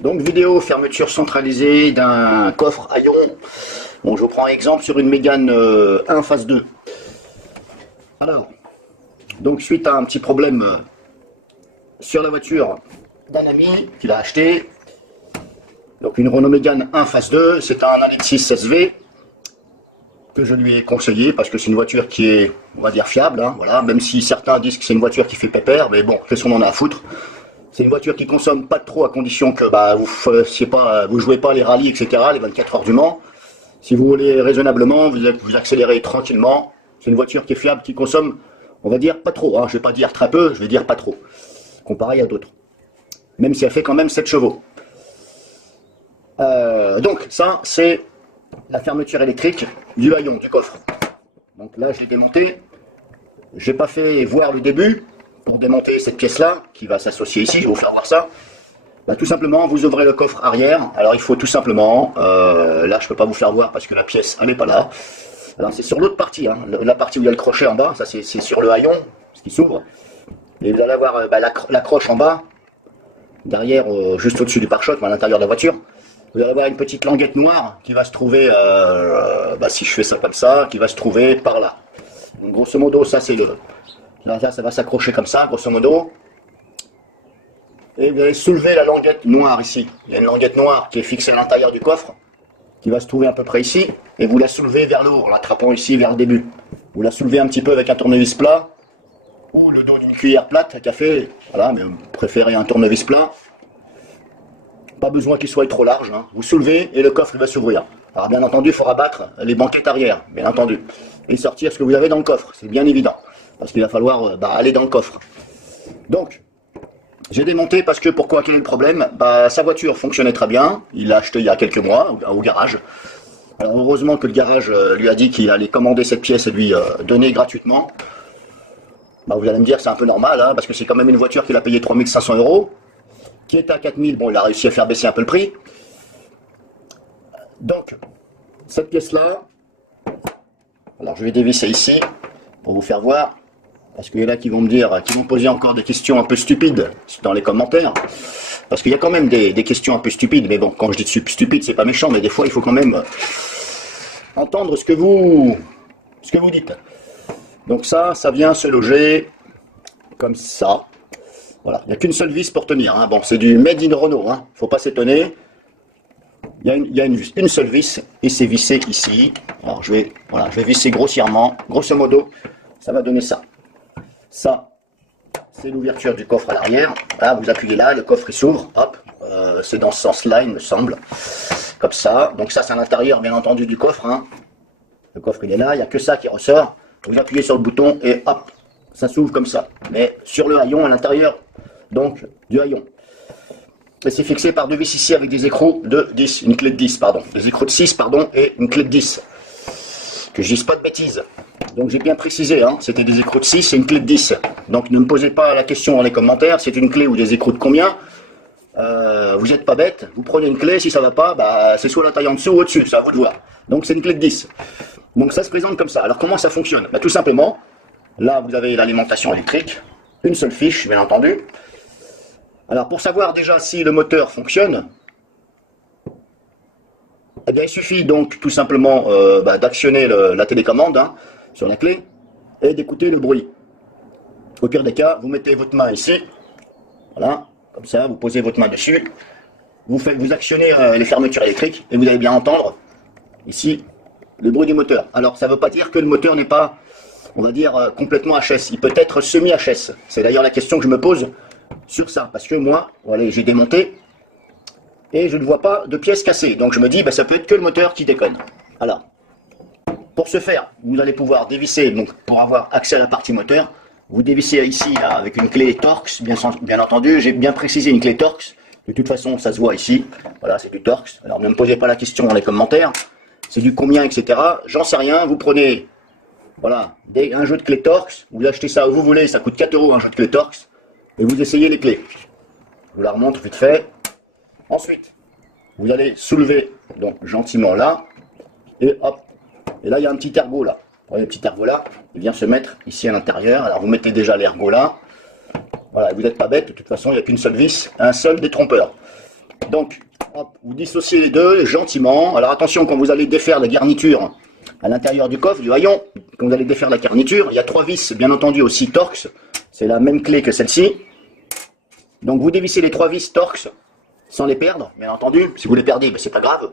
Donc vidéo fermeture centralisée d'un coffre Aion. Bon, je vous prends un exemple sur une Mégane 1 phase 2. Alors, donc suite à un petit problème sur la voiture d'un ami qui l'a acheté, donc une Renault Mégane 1 phase 2, c'est un Alexis SV que je lui ai conseillé parce que c'est une voiture qui est, on va dire, fiable, hein, voilà, même si certains disent que c'est une voiture qui fait pépère, mais bon, qu'est-ce qu'on en a à foutre. C'est une voiture qui consomme pas trop à condition que bah, vous jouez pas les rallyes, etc., les 24 heures du Mans. Si vous voulez raisonnablement, vous accélérez tranquillement. C'est une voiture qui est fiable, qui consomme, on va dire, pas trop. Hein. Je vais pas dire très peu, je vais dire pas trop, comparé à d'autres. Même si elle fait quand même 7 chevaux. Donc ça, c'est la fermeture électrique du haillon, du coffre. Donc là, je l'ai démonté. J'ai pas fait voir le début pour démonter cette pièce-là, qui va s'associer ici, je vais vous faire voir ça. Bah, tout simplement, vous ouvrez le coffre arrière. Alors il faut tout simplement, là je peux pas vous faire voir parce que la pièce, elle n'est pas là. Alors c'est sur l'autre partie, hein, la partie où il y a le crochet en bas, ça c'est sur le haillon, ce qui s'ouvre. Et vous allez avoir la croche en bas, derrière, juste au-dessus du pare-choc, à l'intérieur de la voiture. Vous allez avoir une petite languette noire qui va se trouver, si je fais ça comme ça, qui va se trouver par là. Donc, grosso modo, ça c'est le... Là, ça va s'accrocher comme ça, grosso modo. Et vous allez soulever la languette noire ici. Il y a une languette noire qui est fixée à l'intérieur du coffre, qui va se trouver à peu près ici, et vous la soulevez vers le haut, en l'attrapant ici vers le début. Vous la soulevez un petit peu avec un tournevis plat, ou le dos d'une cuillère plate à café, voilà, mais vous préférez un tournevis plat. Pas besoin qu'il soit trop large, hein. Vous soulevez et le coffre il va s'ouvrir. Alors bien entendu, il faut rabattre les banquettes arrière, bien entendu, et sortir ce que vous avez dans le coffre, c'est bien évident, parce qu'il va falloir aller dans le coffre. Donc, j'ai démonté parce que pourquoi, quel est le problème? Sa voiture fonctionnait très bien, il l'a acheté il y a quelques mois au garage. Alors heureusement que le garage lui a dit qu'il allait commander cette pièce et lui donner gratuitement. Vous allez me dire c'est un peu normal, hein, parce que c'est quand même une voiture qu'il a payé 3500 €, qui est à 4000, bon il a réussi à faire baisser un peu le prix. Donc, cette pièce-là, alors je vais dévisser ici, pour vous faire voir. Parce qu'il y en a qui vont me dire, qui vont poser encore des questions un peu stupides dans les commentaires. Parce qu'il y a quand même des questions un peu stupides. Mais bon, quand je dis stupide, c'est pas méchant, mais des fois, il faut quand même entendre ce que vous dites. Donc ça vient se loger comme ça. Voilà, il n'y a qu'une seule vis pour tenir. Hein. Bon, c'est du Made in Renault, hein. Faut pas s'étonner. Il y a une seule vis, et c'est vissé ici. Alors je vais visser grossièrement. Grosso modo, ça va donner ça. Ça, c'est l'ouverture du coffre à l'arrière. Là, vous appuyez là, le coffre il s'ouvre. Hop, c'est dans ce sens-là, il me semble. Comme ça. Donc ça, c'est à l'intérieur, bien entendu, du coffre. Hein. Le coffre, il est là. Il n'y a que ça qui ressort. Vous appuyez sur le bouton et hop, ça s'ouvre comme ça. Mais sur le haillon, à l'intérieur, donc, du haillon. Et c'est fixé par deux vis ici avec des écrous de 10. Une clé de 10, pardon. Des écrous de 6, pardon, et une clé de 10. Que je dise pas de bêtises. Donc j'ai bien précisé, hein, c'était des écrous de 6 et une clé de 10. Donc ne me posez pas la question dans les commentaires, c'est une clé ou des écrous de combien. Vous n'êtes pas bête, vous prenez une clé, si ça va pas, c'est soit la taille en dessous ou au-dessus, c'est à vous de voir. Donc c'est une clé de 10. Donc ça se présente comme ça. Alors comment ça fonctionne? Tout simplement, là vous avez l'alimentation électrique, une seule fiche, bien entendu. Alors pour savoir déjà si le moteur fonctionne, eh bien, il suffit donc tout simplement d'actionner la télécommande, hein, sur la clé et d'écouter le bruit. Au pire des cas, vous mettez votre main ici, voilà, comme ça, vous posez votre main dessus, vous actionnez les fermetures électriques et vous allez bien entendre ici le bruit du moteur. Alors ça ne veut pas dire que le moteur n'est pas, on va dire, complètement HS, il peut être semi-HS. C'est d'ailleurs la question que je me pose sur ça, parce que moi, voilà, j'ai démonté et je ne vois pas de pièces cassées. Donc je me dis, ça peut être que le moteur qui déconne. Alors, pour ce faire, vous allez pouvoir dévisser, donc pour avoir accès à la partie moteur, vous dévissez ici là, avec une clé Torx, bien entendu, j'ai bien précisé une clé Torx, de toute façon ça se voit ici, voilà c'est du Torx, alors ne me posez pas la question dans les commentaires, c'est du combien, etc. J'en sais rien, vous prenez, voilà, un jeu de clé Torx, vous achetez ça où vous voulez, ça coûte 4 € un jeu de clé Torx, et vous essayez les clés. Je vous la remonte vite fait. Ensuite, vous allez soulever donc gentiment là, et hop, et là il y a un petit ergot là. Vous voyez le petit ergot là, il vient se mettre ici à l'intérieur. Alors vous mettez déjà l'ergot là. Voilà, vous n'êtes pas bête, de toute façon il n'y a qu'une seule vis, un seul détrompeur. Donc, hop, vous dissociez les deux gentiment. Alors attention, quand vous allez défaire la garniture à l'intérieur du coffre, du haillon, quand vous allez défaire la garniture, il y a 3 vis, bien entendu, aussi Torx. C'est la même clé que celle-ci. Donc vous dévissez les 3 vis Torx sans les perdre, bien entendu. Si vous les perdez, ben, c'est pas grave.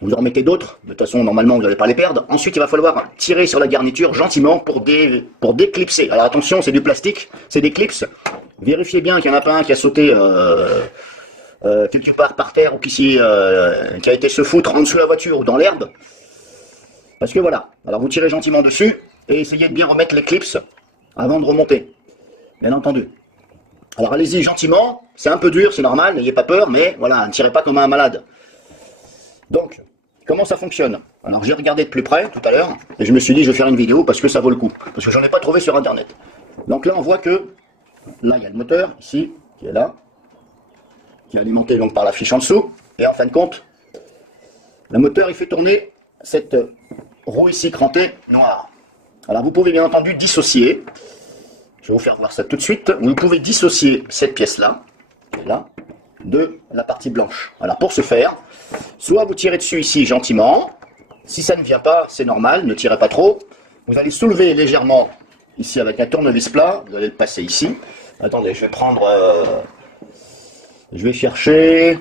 Vous en remettez d'autres. De toute façon, normalement, vous n'allez pas les perdre. Ensuite, il va falloir tirer sur la garniture gentiment pour déclipser. Alors attention, c'est du plastique, c'est des clips. Vérifiez bien qu'il n'y en a pas un qui a sauté quelque part par terre ou qui a été se foutre en dessous de la voiture ou dans l'herbe. Parce que voilà. Alors vous tirez gentiment dessus et essayez de bien remettre les clips avant de remonter. Bien entendu. Alors allez-y gentiment. C'est un peu dur, c'est normal, n'ayez pas peur, mais voilà, ne tirez pas comme un malade. Donc, comment ça fonctionne? Alors j'ai regardé de plus près tout à l'heure et je me suis dit je vais faire une vidéo parce que ça vaut le coup. Parce que j'en ai pas trouvé sur internet. Donc là on voit que là il y a le moteur ici qui est là, qui est alimenté donc par la fiche en dessous. Et en fin de compte, le moteur il fait tourner cette roue ici crantée noire. Alors vous pouvez bien entendu dissocier. Je vais vous faire voir ça tout de suite. Vous pouvez dissocier cette pièce là, qui est là, de la partie blanche. Alors pour ce faire, soit vous tirez dessus ici gentiment, si ça ne vient pas, c'est normal, ne tirez pas trop. Vous allez soulever légèrement ici avec un tournevis plat, vous allez le passer ici. Attendez, je vais prendre, je vais chercher,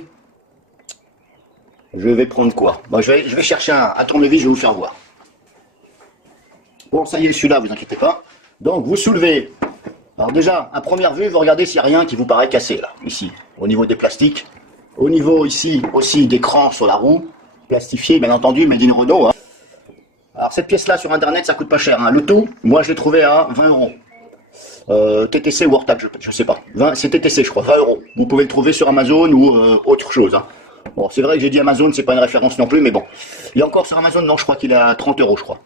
je vais prendre quoi? Bon, je vais chercher un tournevis, je vais vous faire voir. Bon, ça y est, celui-là, vous inquiétez pas. Donc vous soulevez. Alors déjà, à première vue, vous regardez s'il n'y a rien qui vous paraît cassé là, ici, au niveau des plastiques. Au niveau ici aussi des crans sur la roue, plastifié bien entendu, made in Renault. Hein. Alors cette pièce là sur internet ça coûte pas cher. Hein. Le tout, moi je l'ai trouvé à 20 euros. TTC ou hors taxe, je sais pas. C'est TTC je crois, 20 euros. Vous pouvez le trouver sur Amazon ou autre chose. Hein. Bon, c'est vrai que j'ai dit Amazon, c'est pas une référence non plus, mais bon. Il est encore sur Amazon, non, je crois qu'il est à 30 euros, je crois.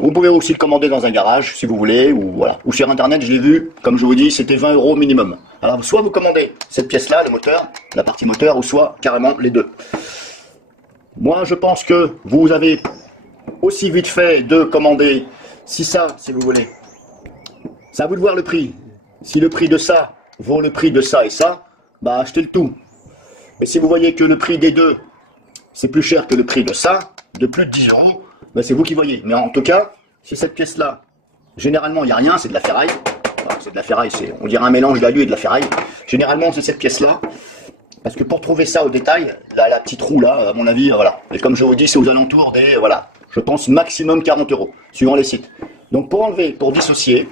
Vous pouvez aussi le commander dans un garage si vous voulez, ou voilà. Ou sur internet, je l'ai vu, comme je vous dis, c'était 20 euros minimum. Alors soit vous commandez cette pièce-là, le moteur, la partie moteur, ou soit carrément les deux. Moi, je pense que vous avez aussi vite fait de commander, si vous voulez. C'est à vous de voir le prix. Si le prix de ça vaut le prix de ça et ça, bah achetez le tout. Mais si vous voyez que le prix des deux, c'est plus cher que le prix de ça, de plus de 10 euros, ben c'est vous qui voyez. Mais en tout cas, si cette pièce-là, généralement, il n'y a rien, c'est de la ferraille. Enfin, c'est de la ferraille, on dirait un mélange d'alu et de la ferraille. Généralement, c'est cette pièce-là. Parce que pour trouver ça au détail, la petite roue là, à mon avis, voilà. Et comme je vous dis, c'est aux alentours des, voilà, je pense maximum 40 euros, suivant les sites. Donc pour enlever, pour dissocier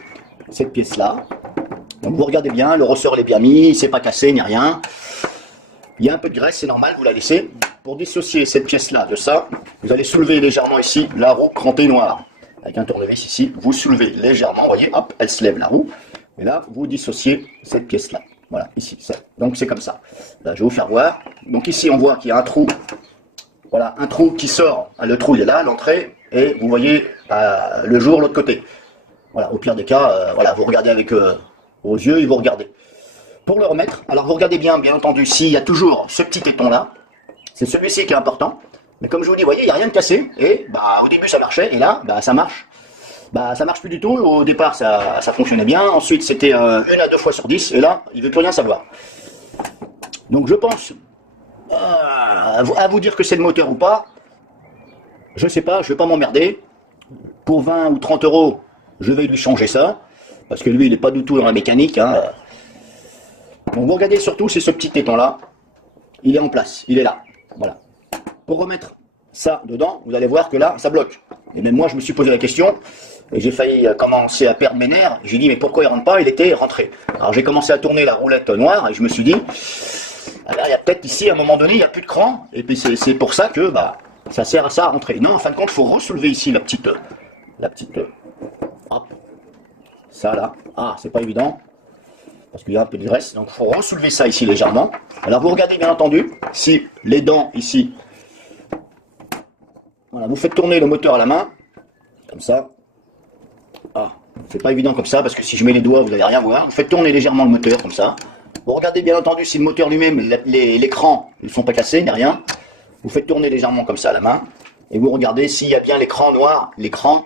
cette pièce-là, donc vous regardez bien, le ressort il est bien mis, c'est pas cassé, il n'y a rien. Il y a un peu de graisse, c'est normal, vous la laissez. Pour dissocier cette pièce-là de ça, vous allez soulever légèrement ici la roue crantée noire. Avec un tournevis ici, vous soulevez légèrement, vous voyez, hop, elle se lève la roue. Et là, vous dissociez cette pièce-là. Voilà, ici, ça. Donc c'est comme ça. Là, je vais vous faire voir. Donc ici, on voit qu'il y a un trou. Voilà, un trou qui sort. Le trou, il est là, l'entrée. Et vous voyez le jour, l'autre côté. Voilà, au pire des cas, voilà, vous regardez avec vos yeux et vous regardez. Pour le remettre, alors vous regardez bien, bien entendu, s'il y a toujours ce petit téton-là. C'est celui-ci qui est important. Mais comme je vous dis, vous voyez, il n'y a rien de cassé. Et bah, au début, ça marchait. Et là, bah, ça marche. Bah, ça marche plus du tout. Au départ, ça fonctionnait bien. Ensuite, c'était 1 à 2 fois sur 10. Et là, il ne veut plus rien savoir. Donc, je pense à vous dire que c'est le moteur ou pas. Je sais pas, je vais pas m'emmerder. Pour 20 ou 30 euros, je vais lui changer ça. Parce que lui, il n'est pas du tout dans la mécanique. Hein. Donc, vous regardez surtout, c'est ce petit téton-là. Il est en place. Il est là. Voilà. Pour remettre ça dedans, vous allez voir que là, ça bloque. Et même moi, je me suis posé la question, et j'ai failli commencer à perdre mes nerfs. J'ai dit, mais pourquoi il rentre pas? Il était rentré. Alors j'ai commencé à tourner la roulette noire, et je me suis dit, alors, il y a peut-être ici, à un moment donné, il n'y a plus de cran, et puis c'est pour ça que bah, ça sert à ça à rentrer. Non, en fin de compte, il faut re-soulever ici la petite, hop, ça là. Ah, c'est pas évident, parce qu'il y a un peu de graisse, donc il faut re-soulever ça ici légèrement. Alors vous regardez bien entendu, si les dents ici, voilà, vous faites tourner le moteur à la main, comme ça. Ah, c'est pas évident comme ça, parce que si je mets les doigts, vous n'allez rien voir. Vous faites tourner légèrement le moteur, comme ça. Vous regardez bien entendu si le moteur lui-même, l'écran, ils ne sont pas cassés, ni rien. Vous faites tourner légèrement comme ça à la main, et vous regardez s'il y a bien l'écran noir, l'écran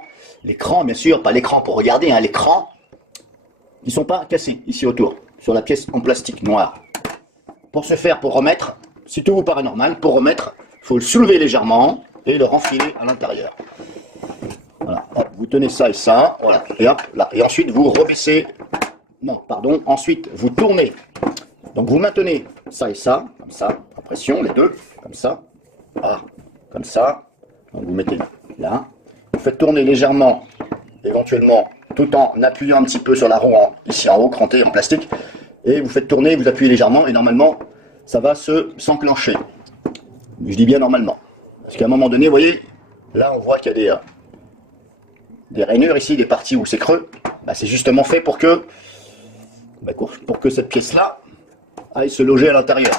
bien sûr, pas l'écran pour regarder, hein, l'écran, ils ne sont pas cassés ici autour. sur la pièce en plastique noir. Pour ce faire, pour remettre, si tout vous paraît normal, pour remettre, il faut le soulever légèrement et le renfiler à l'intérieur. Voilà, hop, vous tenez ça et ça, voilà, et hop, là. Et ensuite vous rebaissez, non, pardon, ensuite vous tournez. Donc vous maintenez ça et ça, comme ça, en pression, les deux, comme ça, voilà, comme ça. Donc vous mettez là, vous faites tourner légèrement, éventuellement, tout en appuyant un petit peu sur la roue ici en haut, crantée en plastique, et vous faites tourner, vous appuyez légèrement, et normalement, ça va s'enclencher. Je dis bien normalement. Parce qu'à un moment donné, vous voyez, là on voit qu'il y a des rainures ici, des parties où c'est creux. Bah, c'est justement fait pour que cette pièce-là aille se loger à l'intérieur.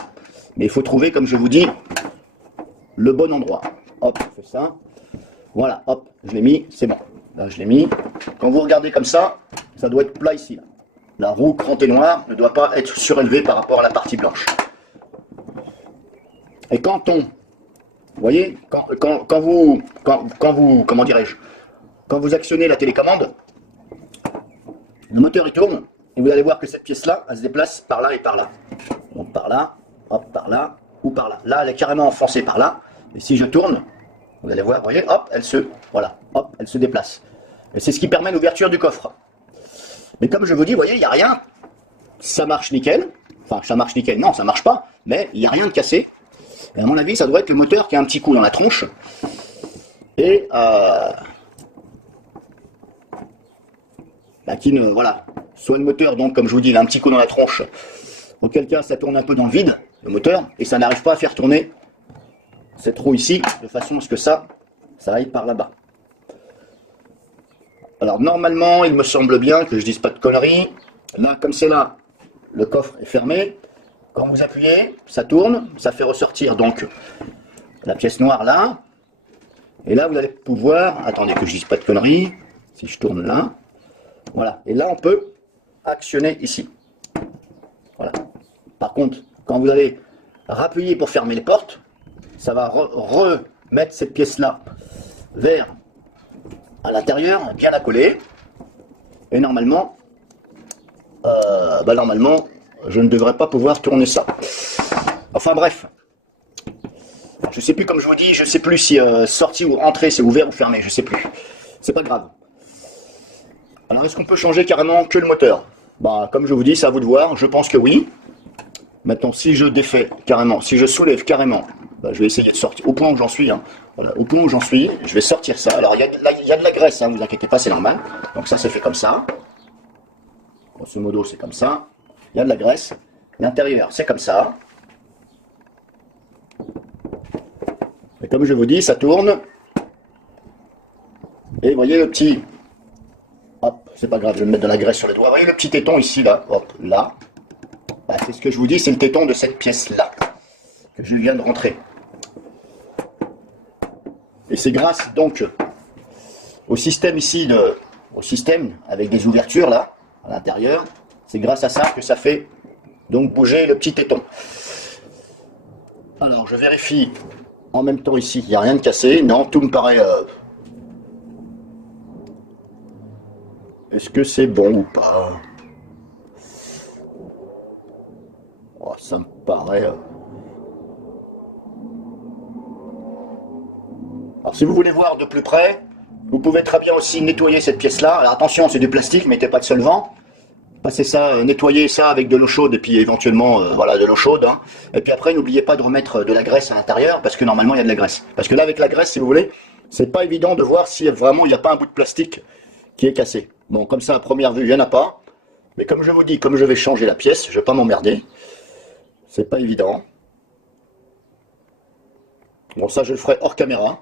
Mais il faut trouver, comme je vous dis, le bon endroit. Hop, je fais ça. Voilà, hop, je l'ai mis, c'est bon. Là, je l'ai mis. Quand vous regardez comme ça doit être plat ici. Là. La roue crantée noire ne doit pas être surélevée par rapport à la partie blanche. Et quand vous voyez, quand vous, comment dirais-je, quand vous actionnez la télécommande, le moteur il tourne, et vous allez voir que cette pièce-là, elle se déplace par là et par là. Donc par là, hop, par là, ou par là. Là, elle est carrément enfoncée par là, et si je tourne, vous allez voir, vous voyez, hop, voilà, hop, elle se déplace. Et c'est ce qui permet l'ouverture du coffre. Mais comme je vous dis, vous voyez, il n'y a rien, ça marche nickel, enfin, ça marche nickel, non, ça marche pas, mais il n'y a rien de cassé. Et à mon avis, ça doit être le moteur qui a un petit coup dans la tronche. Et qui ne, voilà, soit le moteur, donc comme je vous dis, il a un petit coup dans la tronche, auquel cas ça tourne un peu dans le vide, le moteur, et ça n'arrive pas à faire tourner cette roue ici, de façon à ce que ça aille par là-bas. Alors normalement, il me semble bien que je dise pas de conneries, là, comme c'est là, le coffre est fermé, quand vous appuyez, ça tourne, ça fait ressortir donc la pièce noire là, et là vous allez pouvoir, attendez que je dise pas de conneries, si je tourne là, voilà, et là on peut actionner ici. Voilà. Par contre, quand vous allez rappuyer pour fermer les portes, ça va remettre cette pièce-là vers à l'intérieur, bien accolée, et normalement, je ne devrais pas pouvoir tourner ça. Enfin bref, je sais plus, comme je vous dis, je sais plus si sortie ou entrée c'est ouvert ou fermé, je sais plus. C'est pas grave. Alors est-ce qu'on peut changer carrément que le moteur? Bah, comme je vous dis, c'est à vous de voir, je pense que oui. Maintenant, si je défais carrément, si je soulève carrément, bah, je vais essayer de sortir, au point où j'en suis, hein. Voilà, au point où j'en suis, je vais sortir ça. Alors il y a de la graisse, hein, vous inquiétez pas, c'est normal. Donc ça c'est fait comme ça. Grosso modo c'est comme ça. Il y a de la graisse. L'intérieur c'est comme ça. Et comme je vous dis, ça tourne. Et vous voyez le petit... Hop, c'est pas grave, je vais me mettre de la graisse sur les doigts. Vous voyez le petit téton ici, là. Hop, là. Bah, c'est ce que je vous dis, c'est le téton de cette pièce-là. Que je viens de rentrer. Et c'est grâce donc au système ici, au système avec des ouvertures là, à l'intérieur. C'est grâce à ça que ça fait donc bouger le petit téton. Alors je vérifie en même temps ici, il n'y a rien de cassé. Non, tout me paraît... Est-ce que c'est bon ou pas? Oh, ça me paraît... Alors si vous voulez voir de plus près, vous pouvez très bien aussi nettoyer cette pièce-là. Alors attention, c'est du plastique, mettez pas de solvant. Passez ça, nettoyez ça avec de l'eau chaude et puis éventuellement, voilà, de l'eau chaude. Hein. Et puis après, n'oubliez pas de remettre de la graisse à l'intérieur parce que normalement, il y a de la graisse. Parce que là, avec la graisse, si vous voulez, c'est pas évident de voir si vraiment il n'y a pas un bout de plastique qui est cassé. Bon, comme ça, à première vue, il n'y en a pas. Mais comme je vous dis, comme je vais changer la pièce, je ne vais pas m'emmerder. C'est pas évident. Bon, ça, je le ferai hors caméra.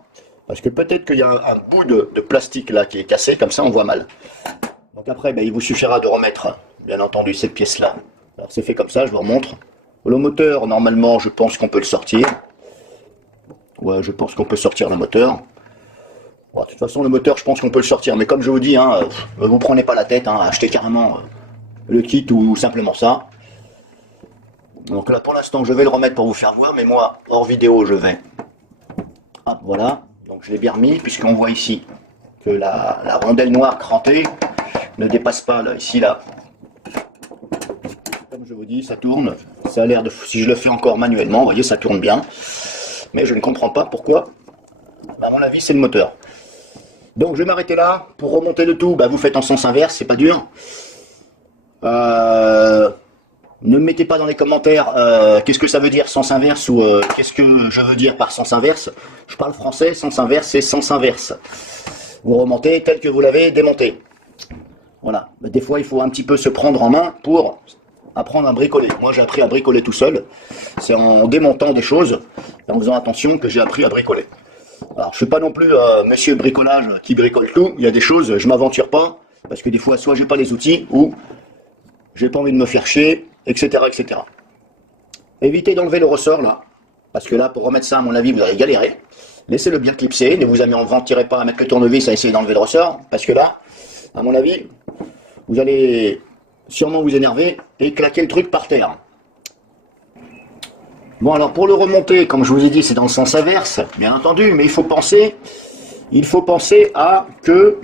Parce que peut-être qu'il y a un bout de plastique là qui est cassé, comme ça on voit mal. Donc après, il vous suffira de remettre, bien entendu, cette pièce-là. Alors c'est fait comme ça, je vous remontre. Le moteur, normalement, je pense qu'on peut le sortir. Ouais, je pense qu'on peut sortir le moteur. Bon, de toute façon, le moteur, je pense qu'on peut le sortir. Mais comme je vous dis, hein, vous prenez pas la tête, hein, achetez carrément le kit ou simplement ça. Donc là, pour l'instant, je vais le remettre pour vous faire voir. Mais moi, hors vidéo, je vais... Hop, voilà. Donc je l'ai bien remis, puisqu'on voit ici que la rondelle noire crantée ne dépasse pas là, ici là. Comme Comme je vous dis, ça tourne. Ça a l'air de... Si je le fais encore manuellement, vous voyez, ça tourne bien. Mais je ne comprends pas pourquoi. À mon avis, c'est le moteur. Donc je vais m'arrêter là. Pour remonter le tout, vous faites en sens inverse, c'est pas dur. Ne me mettez pas dans les commentaires qu'est-ce que ça veut dire sens inverse ou qu'est-ce que je veux dire par sens inverse. Je parle français, sens inverse, c'est sens inverse. Vous remontez tel que vous l'avez démonté. Voilà. Des fois, il faut un petit peu se prendre en main pour apprendre à bricoler. Moi, j'ai appris à bricoler tout seul. C'est en démontant des choses et en faisant attention que j'ai appris à bricoler. Alors, je ne suis pas non plus monsieur bricolage qui bricole tout. Il y a des choses, je ne m'aventure pas parce que des fois, soit j'ai pas les outils ou j'ai pas envie de me faire chier, etc., etc. Évitez d'enlever le ressort là, parce que là, pour remettre ça, à mon avis, vous allez galérer. Laissez-le bien clipser, ne vous aventurez pas à mettre le tournevis à essayer d'enlever le ressort, parce que là, à mon avis, vous allez sûrement vous énerver et claquer le truc par terre. Bon, alors pour le remonter, comme je vous ai dit, c'est dans le sens inverse, bien entendu, mais il faut penser à que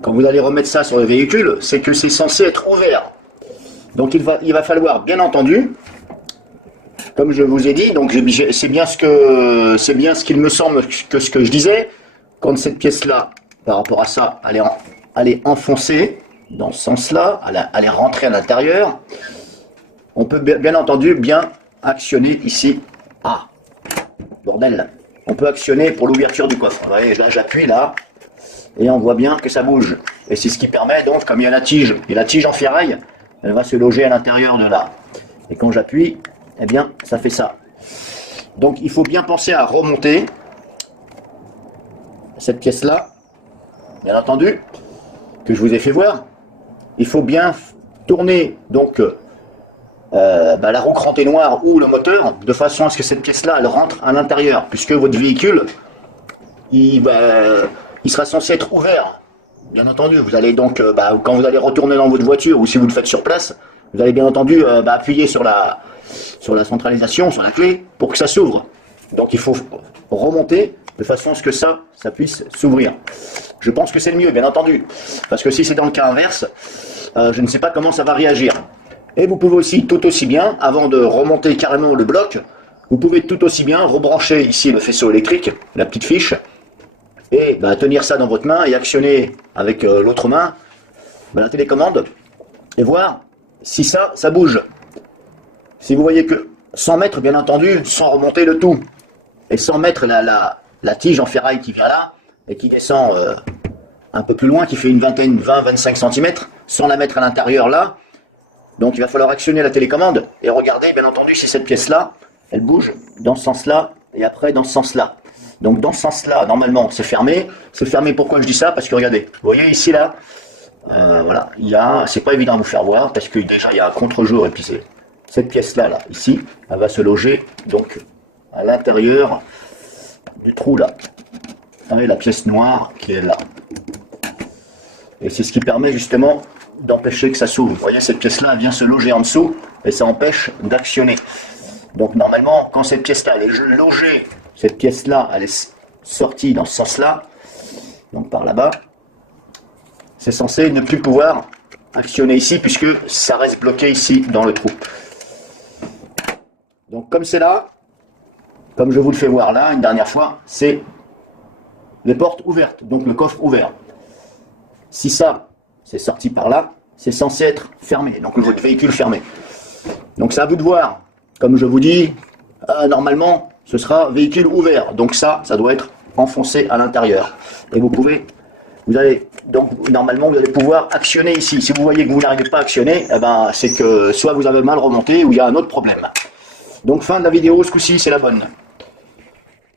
quand vous allez remettre ça sur le véhicule, c'est que c'est censé être ouvert. Donc il va falloir, bien entendu, comme je vous ai dit, donc c'est bien ce qu'il me semble que ce que je disais, quand cette pièce-là, par rapport à ça, elle est enfoncée dans ce sens-là, elle est rentrée à l'intérieur, on peut bien entendu bien actionner ici. Ah, bordel, on peut actionner pour l'ouverture du coffre. Vous voyez, là j'appuie là, et on voit bien que ça bouge. Et c'est ce qui permet donc, comme il y a la tige, et la tige en ferraille, elle va se loger à l'intérieur de là. Et quand j'appuie, eh bien, ça fait ça. Donc il faut bien penser à remonter cette pièce-là, bien entendu, que je vous ai fait voir. Il faut bien tourner donc la roue crantée noire ou le moteur, de façon à ce que cette pièce-là, elle rentre à l'intérieur, puisque votre véhicule, il sera censé être ouvert. Bien entendu, vous allez donc, quand vous allez retourner dans votre voiture, ou si vous le faites sur place, vous allez bien entendu appuyer sur la centralisation, sur la clé, pour que ça s'ouvre. Donc il faut remonter de façon à ce que ça puisse s'ouvrir. Je pense que c'est le mieux, bien entendu. Parce que si c'est dans le cas inverse, je ne sais pas comment ça va réagir. Et vous pouvez aussi, tout aussi bien, avant de remonter carrément le bloc, vous pouvez tout aussi bien rebrancher ici le faisceau électrique, la petite fiche, et tenir ça dans votre main et actionner avec l'autre main la télécommande et voir si ça bouge. Si vous voyez que sans mettre, bien entendu, sans remonter le tout, et sans mettre la tige en ferraille qui vient là, et qui descend un peu plus loin, qui fait une 20-25 cm, sans la mettre à l'intérieur là, donc il va falloir actionner la télécommande et regarder, bien entendu, si cette pièce-là, elle bouge dans ce sens-là, et après dans ce sens-là. Donc dans ce sens-là, normalement, c'est fermé. C'est fermé, pourquoi je dis ça? Parce que regardez, vous voyez ici, là, voilà, c'est pas évident à vous faire voir, parce que déjà, il y a un contre-jour, et puis cette pièce-là, ici, elle va se loger, donc, à l'intérieur du trou, là. Avec la pièce noire qui est là. Et c'est ce qui permet, justement, d'empêcher que ça s'ouvre. Vous voyez, cette pièce-là, elle vient se loger en dessous, et ça empêche d'actionner. Donc, normalement, quand cette pièce-là, elle est logée, cette pièce-là, elle est sortie dans ce sens-là, donc par là-bas, c'est censé ne plus pouvoir actionner ici, puisque ça reste bloqué ici, dans le trou. Donc comme c'est là, comme je vous le fais voir là, une dernière fois, c'est les portes ouvertes, donc le coffre ouvert. Si ça, c'est sorti par là, c'est censé être fermé, donc votre véhicule fermé. Donc c'est à vous de voir, comme je vous dis, normalement, ce sera véhicule ouvert, donc ça doit être enfoncé à l'intérieur. Et normalement, vous allez pouvoir actionner ici. Si vous voyez que vous n'arrivez pas à actionner, c'est que soit vous avez mal remonté ou il y a un autre problème. Donc fin de la vidéo, ce coup-ci, c'est la bonne.